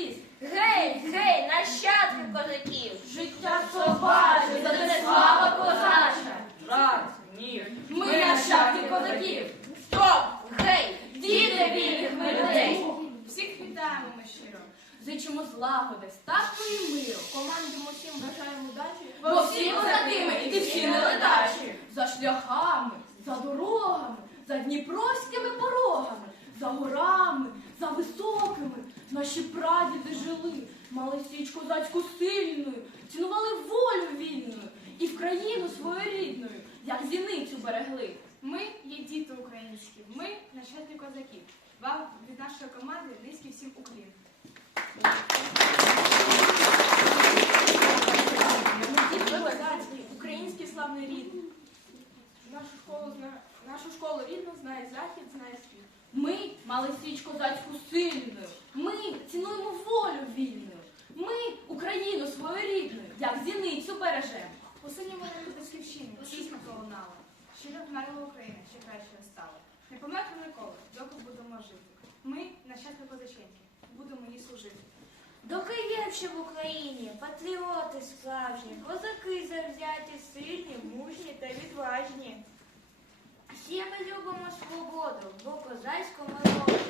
лист. Гей, гей, нащадки козаків. Життя собаче, за те, слава козача. Раз, ні. Ми нащадки козаків. Стоп! Гей! Діти вільних ми людей! Всіх вітаємо ми щиро. Зичимо злагоди, ставку і миру. Командуємо всім бажаємо удачі. Бо всі козакими і ти всі неледачі. За шляхами, за дорогами, за дніпровськими порогами, за горами, за високими, наші праді мали січ козацьку сильною, цінували волю вільною і в країну свою рідною, як зіницю берегли. Ми є діти українські, ми нащадки козаків. Вам від нашої команди низький всім уклін. Український славний рід. Нашу школу нашу школу рідну знає захід, знає світ. Ми мали січ козацьку сильною. Ми цінуємо волю вільною. Ми Україну свою рідною, зіницю бережемо. У синьому ринку батьківщини пісня пролунала. Щиро вмерла Україна, ще краще стала. Не померли ніколи, доки будемо жити. Ми, нащадки козаченьки, будемо їй служити. Доки є ще в Україні патріоти справжні, козаки завзяті, сильні, мужні та відважні. Всі ми любимо свободу, бо козацькому роду.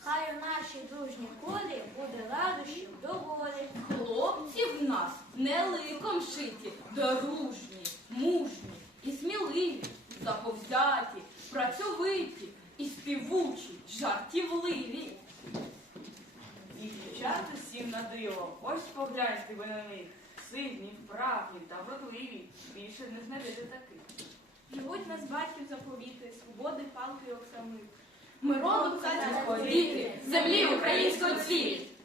Хай у нашій дружній колі буде радощів доволі. Хлопці в нас не ликом шиті, доружні, мужні і сміливі, заповзяті, працьовиті і співучі, жартівливі. І дівчат усім на диво. Ось погляньте ви на них. Сильні, вправні та вродливі. Більше не знайдете таких. Живуть нас батьків заповіти, свободи, палки і оксамит. Ми роду козацького діти, землі українського цвіт.